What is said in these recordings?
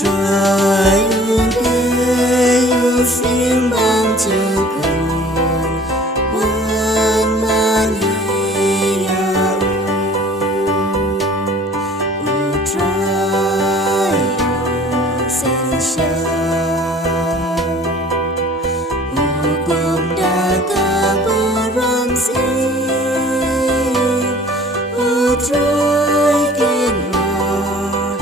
try today, you seem bound to go. One mania, try sensation. Gồm đã cả buồn si, try kiên hòa,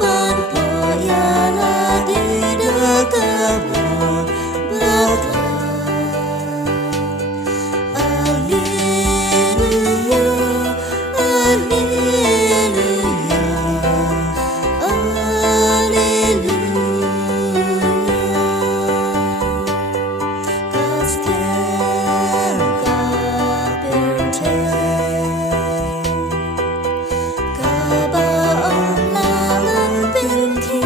ban bỏ ya la đi đã cả buồn bất Alleluia, Alleluia, Alleluia. Castel Caperte, Caba ông lalan bên khi,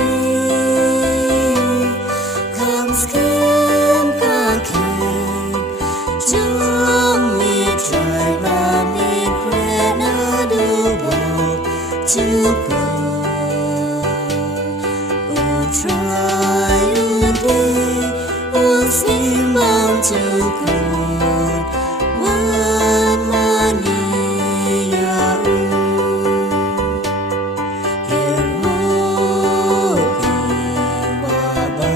Kamskem kake, trong mi trai ba mi krena du bok chuko. Try today, seem bound to go. One mania, hirmo iwaban,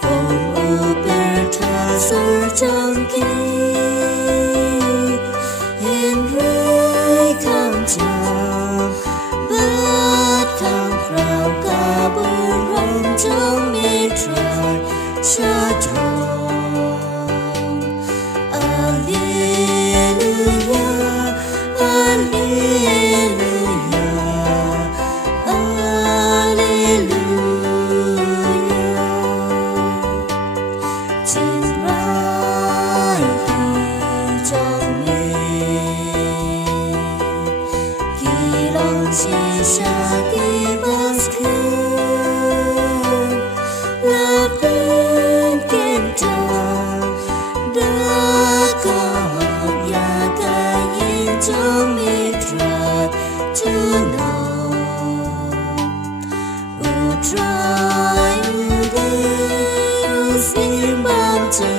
phong uberta serjangki, Henry kamjang, bat kang krau kaburang trong mi trai cha thong. Alleluia, Alleluia, Alleluia. Trên rai đi trong mi, kỳ lòng chi xa kỳ bát khen, là bên kênh tràng đã có học ya ca nhìn trong mi trai chứ nào. Try today, you seem bound to